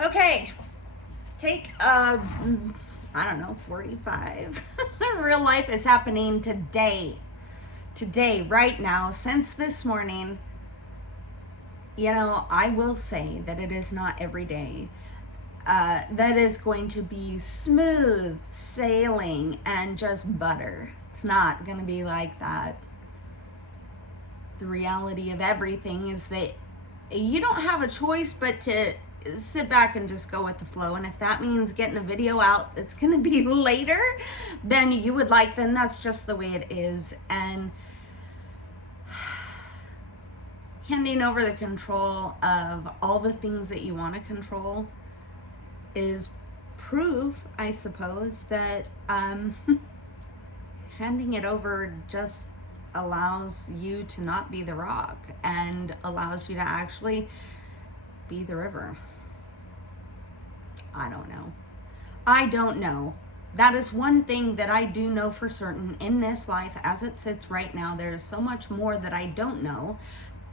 Okay, take I don't know, 45. Real life is happening today. Today, right now, since this morning. I will say that it is not every day that is going to be smooth sailing and just butter. It's not going to be like that. The reality of everything is that you don't have a choice but to sit back and just go with the flow. And if that means getting a video out that's going to be later than you would like, then that's just the way it is. And handing over the control of all the things that you want to control is proof, I suppose, that handing it over just allows you to not be the rock and allows you to actually be the river. I don't know. That is one thing that I do know for certain in this life as it sits right now. There is so much more that I don't know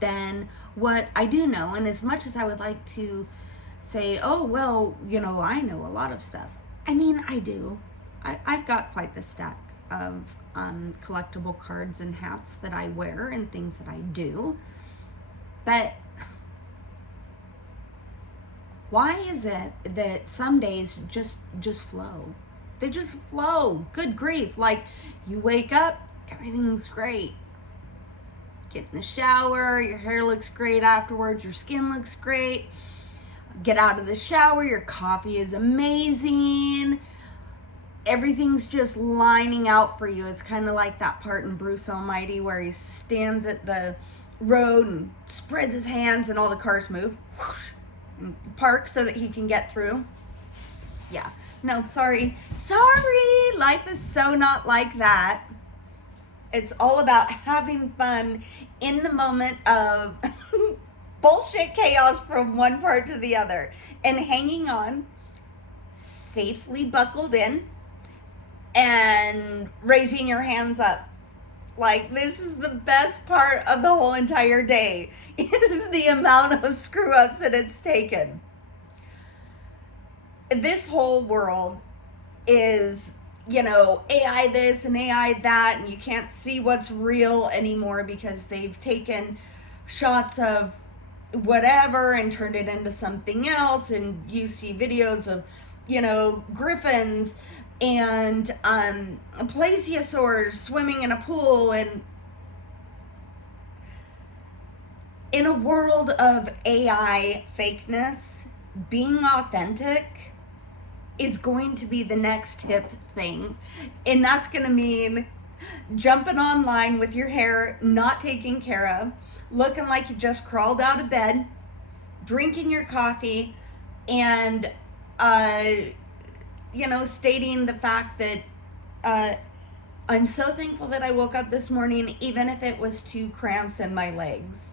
than what I do know. And as much as I would like to say, oh, well, I know a lot of stuff. I mean, I do. I've got quite the stack of collectible cards and hats that I wear and things that I do. But why is it that some days just flow? They just flow. Good grief. Like, you wake up, everything's great. Get in the shower, your hair looks great afterwards, your skin looks great. Get out of the shower, your coffee is amazing. Everything's just lining out for you. It's kind of like that part in Bruce Almighty where he stands at the road and spreads his hands and all the cars move. Whoosh, and park so that he can get through. Yeah, no, sorry. Life is so not like that. It's all about having fun in the moment of bullshit chaos from one part to the other and hanging on, safely buckled in, and raising your hands up. Like, this is the best part of the whole entire day, is the amount of screw ups that it's taken. This whole world is, AI this and AI that, and you can't see what's real anymore because they've taken shots of whatever and turned it into something else. And you see videos of, griffins and plesiosaurs swimming in a pool. And in a world of AI fakeness, being authentic is going to be the next hip thing. And that's going to mean jumping online with your hair not taken care of, looking like you just crawled out of bed, drinking your coffee, and stating the fact that I'm so thankful that I woke up this morning, even if it was 2 cramps in my legs.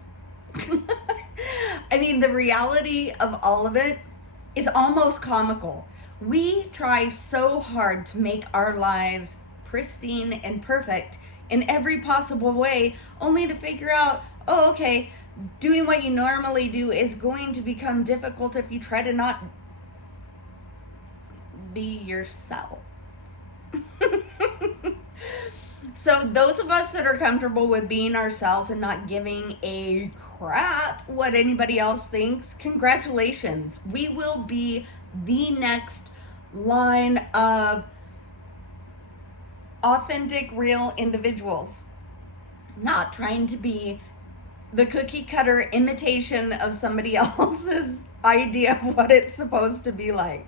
I mean, the reality of all of it is almost comical. We try so hard to make our lives pristine and perfect in every possible way, only to figure out, oh, okay, doing what you normally do is going to become difficult if you try to not be yourself. So those of us that are comfortable with being ourselves and not giving a crap what anybody else thinks, congratulations. We will be the next line of authentic, real individuals, not trying to be the cookie cutter imitation of somebody else's idea of what it's supposed to be like.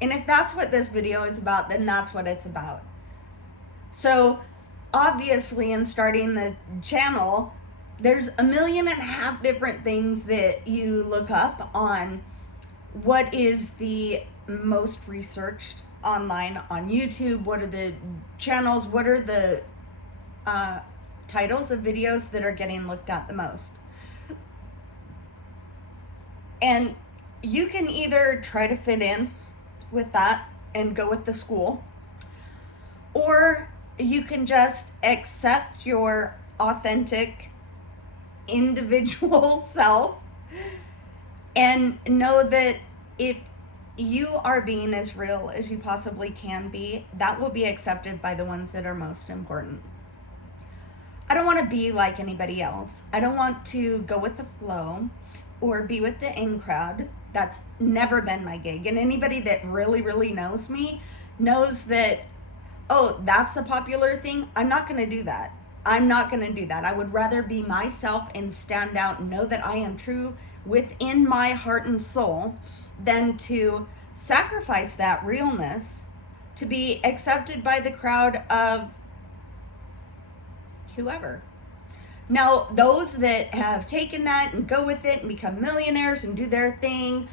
And if that's what this video is about, then that's what it's about. So obviously, in starting the channel, there's 1.5 million different things that you look up on what is the most researched online on YouTube, what are the channels, what are the titles of videos that are getting looked at the most. And you can either try to fit in with that and go with the school, or you can just accept your authentic individual self and know that If you are being as real as you possibly can be, that will be accepted by the ones that are most important. I don't want to be like anybody else. I don't want to go with the flow or be with the in crowd. That's never been my gig. And anybody that really, really knows me knows that, oh, that's the popular thing. I'm not going to do that. I'm not going to do that. I would rather be myself and stand out and know that I am true within my heart and soul than to sacrifice that realness to be accepted by the crowd of whoever. Now, those that have taken that and go with it and become millionaires and do their thing,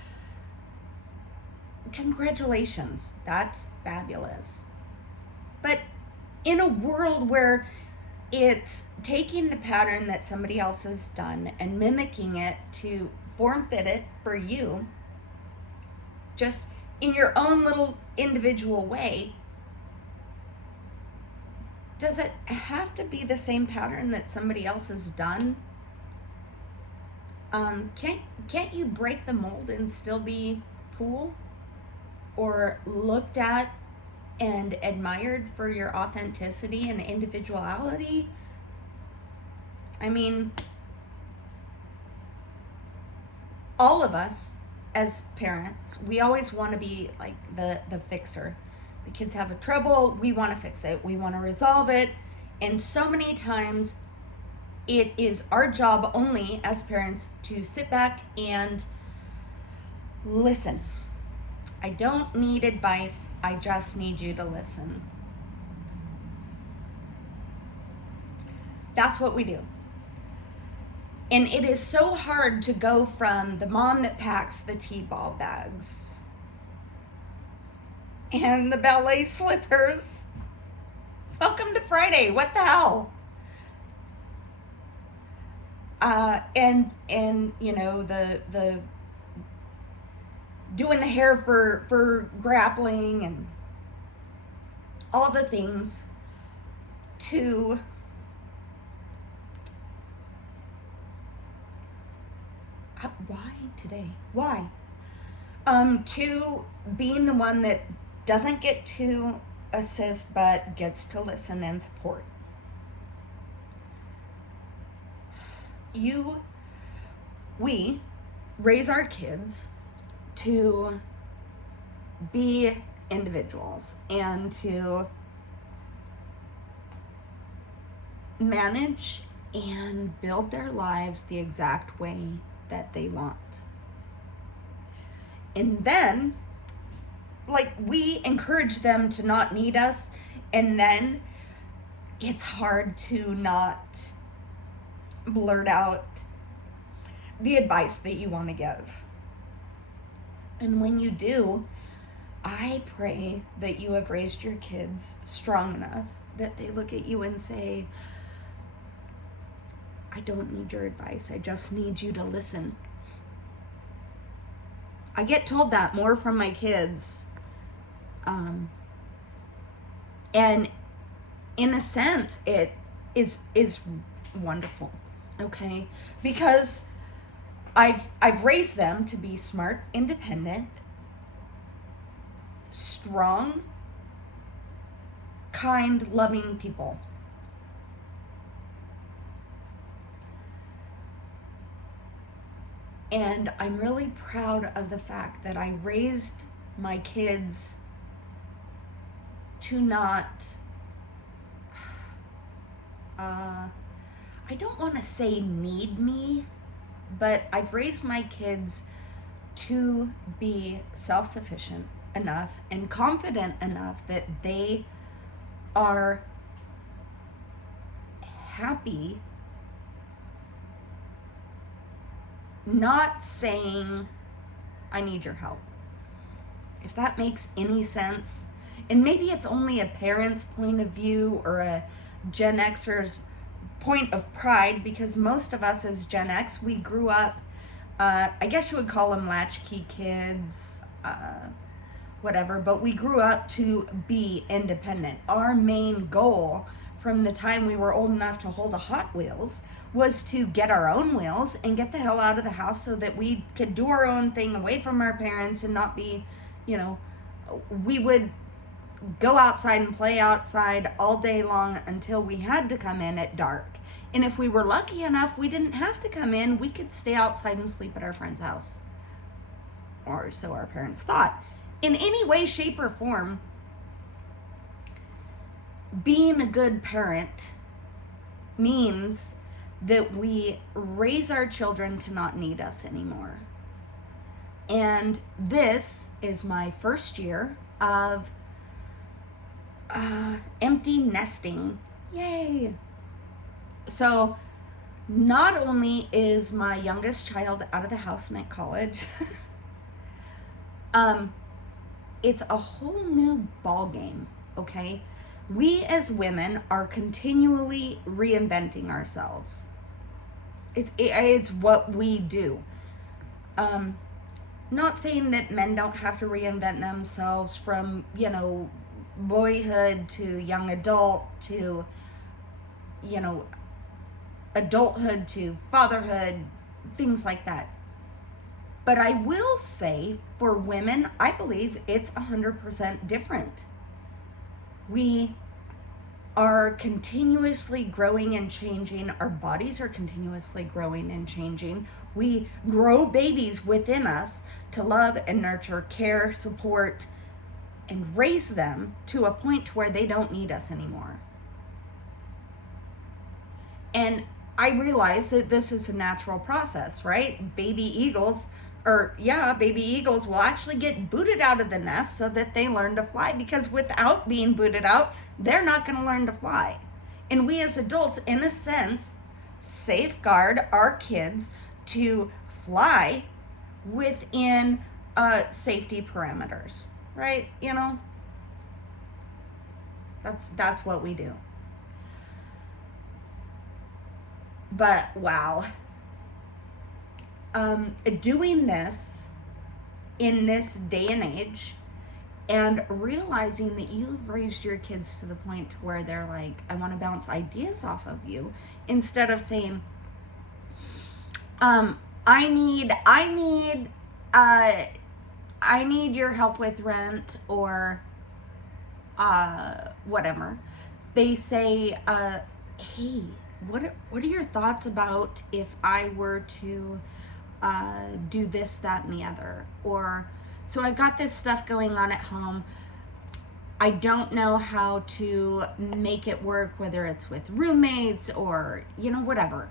congratulations. That's fabulous. But in a world where it's taking the pattern that somebody else has done and mimicking it to form fit it for you, just in your own little individual way, does it have to be the same pattern that somebody else has done? Can't you break the mold and still be cool or looked at and admired for your authenticity and individuality? I mean, all of us as parents, we always want to be like the fixer. The kids have a trouble, we want to fix it, we want to resolve it. And so many times it is our job only as parents to sit back and listen. I don't need advice, I just need you to listen. That's what we do. And it is so hard to go from the mom that packs the T-ball bags and the ballet slippers. Welcome to Friday, what the hell? And you know, the doing the hair for grappling and all the things to why today? Why? To being the one that doesn't get to assist but gets to listen and support. We raise our kids to be individuals and to manage and build their lives the exact way that they want. And then, like, we encourage them to not need us, and then it's hard to not blurt out the advice that you want to give. And when you do, I pray that you have raised your kids strong enough that they look at you and say, I don't need your advice, I just need you to listen. I get told that more from my kids. And in a sense, it is wonderful, okay? Because I've raised them to be smart, independent, strong, kind, loving people. And I'm really proud of the fact that I raised my kids to not, I don't want to say need me, but I've raised my kids to be self-sufficient enough and confident enough that they are happy not saying, I need your help. If that makes any sense. And maybe it's only a parent's point of view or a Gen Xer's point of pride, because most of us as Gen X, we grew up, I guess you would call them latchkey kids, whatever, but we grew up to be independent. Our main goal from the time we were old enough to hold a Hot Wheels was to get our own wheels and get the hell out of the house so that we could do our own thing away from our parents and not be, you know, we would go outside and play outside all day long until we had to come in at dark. And if we were lucky enough, we didn't have to come in. We could stay outside and sleep at our friend's house. Or so our parents thought. In any way, shape, or form, being a good parent means that we raise our children to not need us anymore. And this is my first year of empty nesting. Yay! So not only is my youngest child out of the house and at college, it's a whole new ball game, okay? We as women are continually reinventing ourselves. It's what we do. Not saying that men don't have to reinvent themselves from, you know, boyhood to young adult to, you know, adulthood to fatherhood, things like that. But I will say for women, I believe it's 100% different. We are continuously growing and changing. Our bodies are continuously growing and changing. We grow babies within us to love and nurture, care, support, and raise them to a point where they don't need us anymore. And I realize that this is a natural process, right? Baby eagles will actually get booted out of the nest so that they learn to fly, because without being booted out, they're not going to learn to fly. And we as adults, in a sense, safeguard our kids to fly within safety parameters, right? You know, that's what we do. But wow, doing this in this day and age and realizing that you've raised your kids to the point where they're like, I want to bounce ideas off of you, instead of saying, I need your help with rent or whatever. They say, hey, what are your thoughts about if I were to do this, that, and the other? Or, so I've got this stuff going on at home. I don't know how to make it work, whether it's with roommates or, you know, whatever.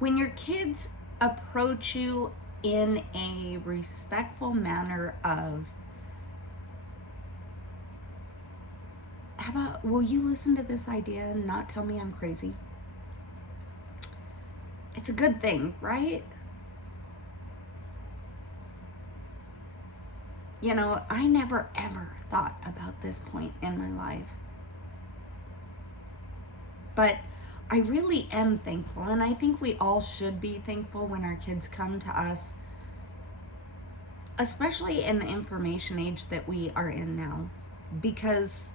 When your kids approach you in a respectful manner of, how about, will you listen to this idea and not tell me I'm crazy? It's a good thing, right? You know, I never ever thought about this point in my life. But I really am thankful, and I think we all should be thankful when our kids come to us, especially in the information age that we are in now. Because,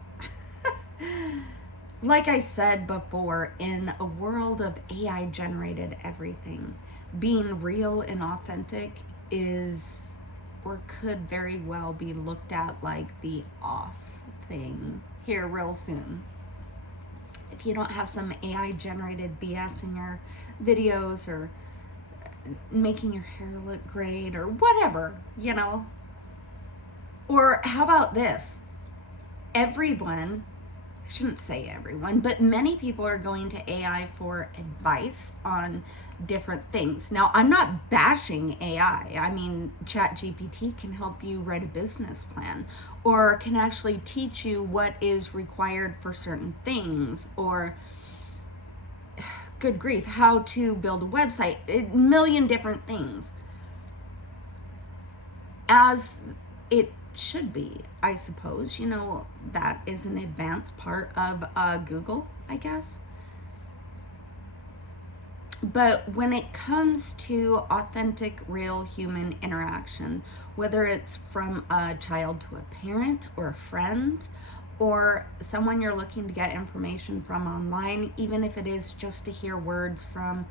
like I said before, in a world of AI-generated everything, being real and authentic is, or could very well be looked at like the off thing here real soon. If you don't have some AI-generated BS in your videos, or making your hair look great, or whatever, you know. Or how about this? Everyone, I shouldn't say everyone, but many people are going to AI for advice on different things. Now, I'm not bashing AI. I mean, ChatGPT can help you write a business plan, or can actually teach you what is required for certain things, or, good grief, how to build a website, a million different things. As it should be, I suppose. You know, that is an advanced part of Google, I guess. But when it comes to authentic, real human interaction, whether it's from a child to a parent or a friend, or someone you're looking to get information from online, even if it is just to hear words from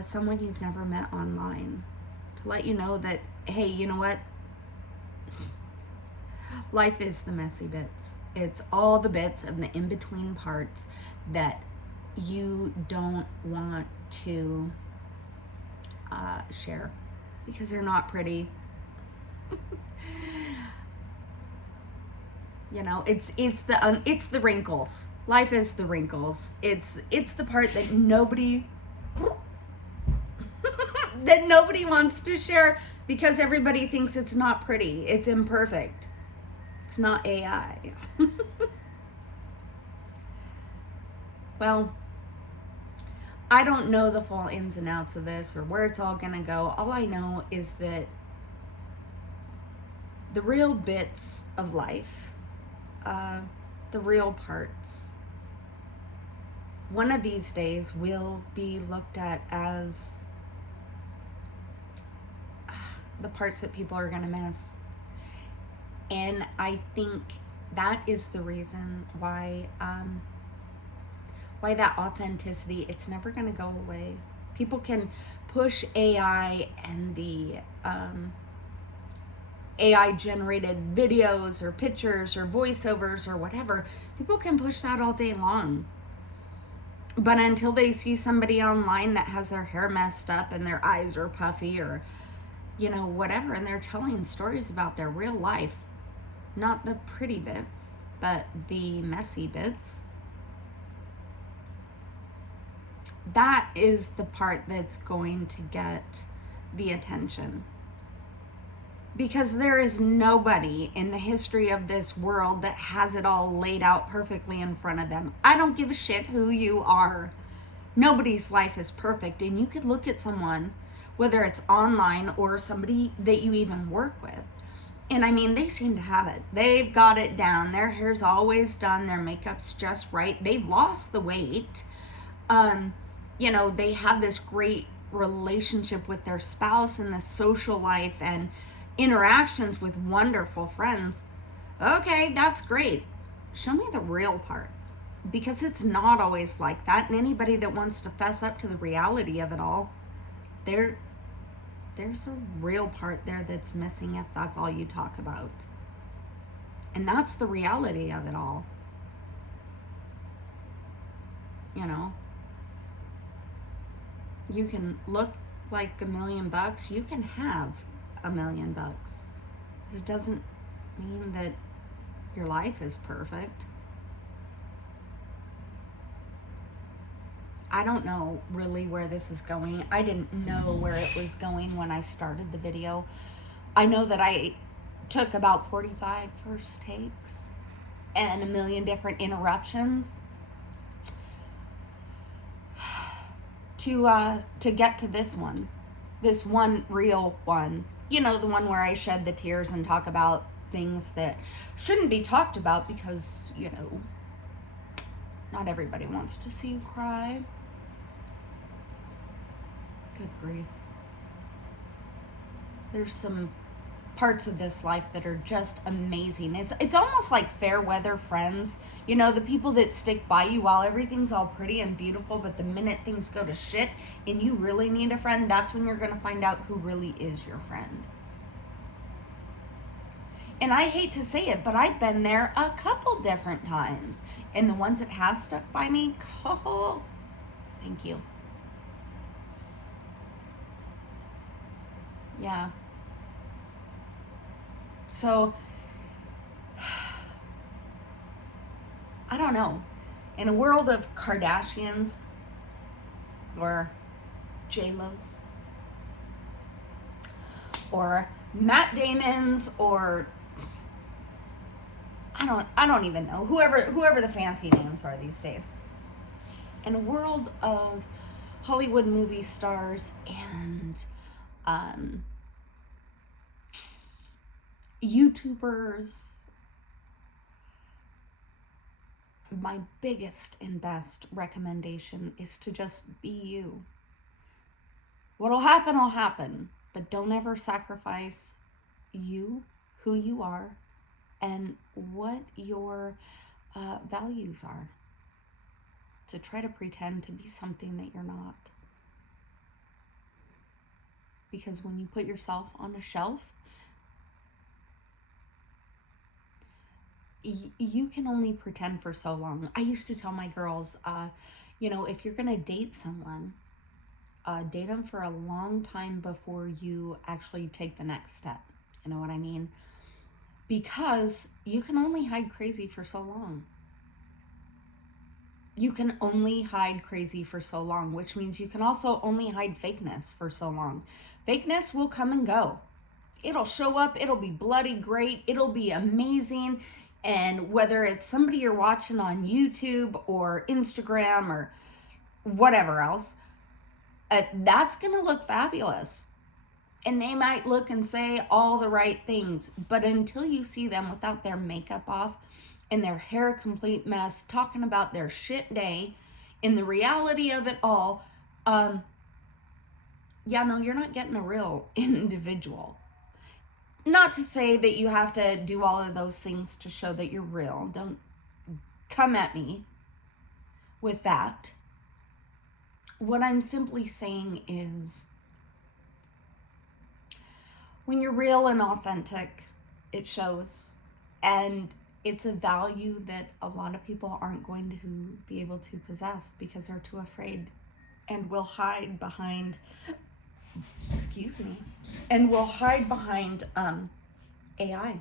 someone you've never met online, to let you know that, hey, you know what? Life is the messy bits. It's all the bits of the in-between parts that you don't want to share because they're not pretty. You know, it's the wrinkles. Life is the wrinkles. It's the part that nobody that nobody wants to share because everybody thinks it's not pretty. It's imperfect. It's not AI. Well, I don't know the full ins and outs of this or where it's all gonna go. All I know is that the real bits of life, the real parts, one of these days will be looked at as the parts that people are gonna miss. And I think that is the reason why that authenticity, it's never going to go away. People can push AI and the AI generated videos or pictures or voiceovers or whatever. People can push that all day long. But until they see somebody online that has their hair messed up and their eyes are puffy or, you know, whatever, and they're telling stories about their real life, not the pretty bits, but the messy bits, that is the part that's going to get the attention. Because there is nobody in the history of this world that has it all laid out perfectly in front of them. I don't give a shit who you are. Nobody's life is perfect. And you could look at someone, whether it's online or somebody that you even work with, and I mean, they seem to have it. They've got it down. Their hair's always done. Their makeup's just right. They've lost the weight. You know, they have this great relationship with their spouse and the social life and interactions with wonderful friends. Okay, that's great. Show me the real part, because it's not always like that. And anybody that wants to fess up to the reality of it all, there's a real part there that's missing if that's all you talk about. And that's the reality of it all. You know, you can look like $1 million, you can have $1 million. But it doesn't mean that your life is perfect. I don't know really where this is going. I didn't know where it was going when I started the video. I know that I took about 45 first takes and 1 million different interruptions to get to this one real one. You know, the one where I shed the tears and talk about things that shouldn't be talked about because, you know, not everybody wants to see you cry. Good grief. There's some parts of this life that are just amazing. It's almost like fair weather friends. You know, the people that stick by you while everything's all pretty and beautiful, but the minute things go to shit and you really need a friend, that's when you're going to find out who really is your friend. And I hate to say it, but I've been there a couple different times. And the ones that have stuck by me, oh, thank you. Yeah. So, I don't know. In a world of Kardashians or J-Lo's or Matt Damon's or I don't even know, whoever the fancy names are these days. In a world of Hollywood movie stars and YouTubers, my biggest and best recommendation is to just be you. What'll happen will happen, but don't ever sacrifice you, who you are, and what your values are, to try to pretend to be something that you're not. Because when you put yourself on a shelf, you can only pretend for so long. I used to tell my girls, if you're going to date someone, date them for a long time before you actually take the next step. You know what I mean? Because you can only hide crazy for so long. You can only hide crazy for so long, which means you can also only hide fakeness for so long. Fakeness will come and go. It'll show up, it'll be bloody great, it'll be amazing. And whether it's somebody you're watching on YouTube or Instagram or whatever else, that's going to look fabulous. And they might look and say all the right things, but until you see them without their makeup off and their hair a complete mess, talking about their shit day, in the reality of it all, you're not getting a real individual. Not to say that you have to do all of those things to show that you're real. Don't come at me with that. What I'm simply saying is, when you're real and authentic, it shows. And it's a value that a lot of people aren't going to be able to possess because they're too afraid and will hide behind, AI.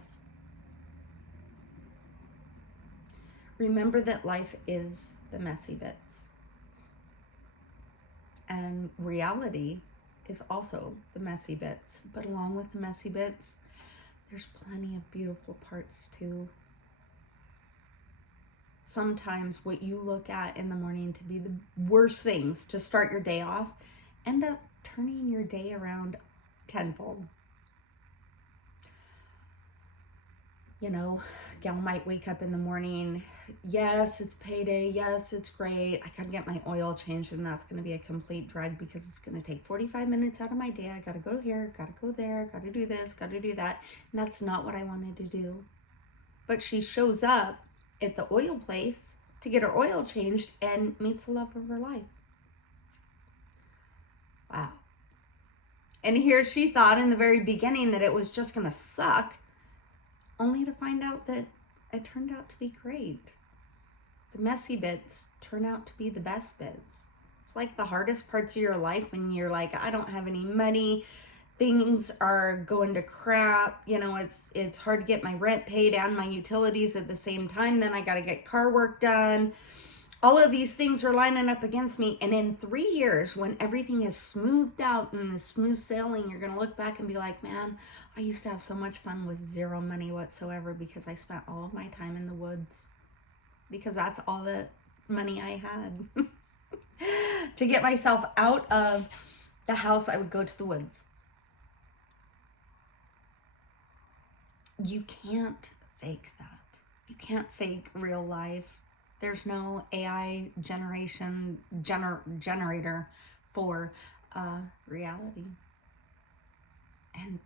Remember that life is the messy bits. And reality is also the messy bits. But along with the messy bits, there's plenty of beautiful parts too. Sometimes what you look at in the morning to be the worst things to start your day off end up turning your day around tenfold. Gal might wake up in the morning, yes, it's payday, yes, it's great, I gotta get my oil changed, and that's gonna be a complete drag because it's gonna take 45 minutes out of my day. I gotta go here, gotta go there, gotta do this, gotta do that, and that's not what I wanted to do. But she shows up at the oil place to get her oil changed and meets the love of her life. Wow. And here she thought in the very beginning that it was just gonna suck, only to find out that it turned out to be great. The messy bits turn out to be the best bits. It's like the hardest parts of your life when you're like, I don't have any money, things are going to crap, it's hard to get my rent paid and my utilities at the same time, then I got to get car work done. All of these things are lining up against me, and in 3 years, when everything is smoothed out and is smooth sailing, you're going to look back and be like, man, I used to have so much fun with zero money whatsoever because I spent all of my time in the woods, because that's all the money I had. To get myself out of the house, I would go to the woods. You can't fake that. You can't fake real life. There's no AI generator for reality. And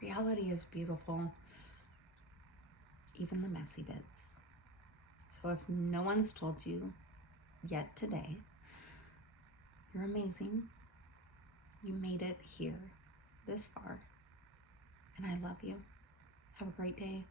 reality is beautiful, even the messy bits. So if no one's told you yet today, you're amazing. You made it here, this far. And I love you. Have a great day.